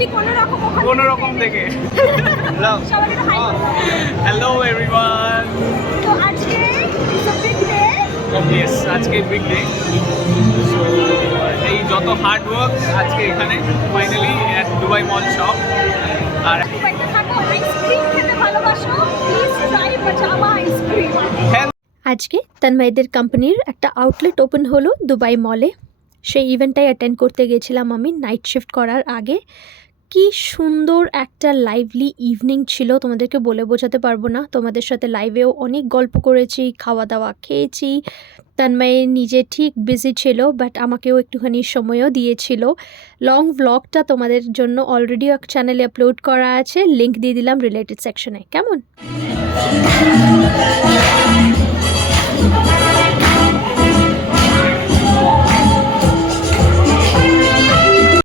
আসছি কোনো রকম থেকে। সবাইকে তো হাই হ্যালো এভরিওয়ান। তো আজকে it's a big day yes, আজকে বিগ ডে। সো এই যত হার্ড ওয়ার্ক আজকে এখানে finally at Dubai mall shop. আর দুবাইতে থাকো আইসক্রিম খেতে ভালোবাসো প্লিজ ট্রাই পাজামা আইসক্রিম আজকে তানমাইদের কোম্পানির একটা আউটলেট ওপেন হলো দুবাই মলে। সেই ইভেন্টটাই অ্যাটেন্ড করতে গেছিলাম আমি নাইট শিফট করার আগে। কি সুন্দর একটা লাইভলি ইভিনিং ছিল, তোমাদেরকে বলে বোঝাতে পারবো না। তোমাদের সাথে লাইভেও অনেক গল্প করেছি, খাওয়া দাওয়া খেয়েছি। তানমাই নিজে ঠিক বিজি ছিল, বাট আমাকেও একটুখানি সময়ও দিয়েছিল। লং ভ্লগটা তোমাদের জন্য অলরেডি এক চ্যানেলে আপলোড করা আছে, লিঙ্ক দিয়ে দিলাম রিলেটেড সেকশনে। কেমন?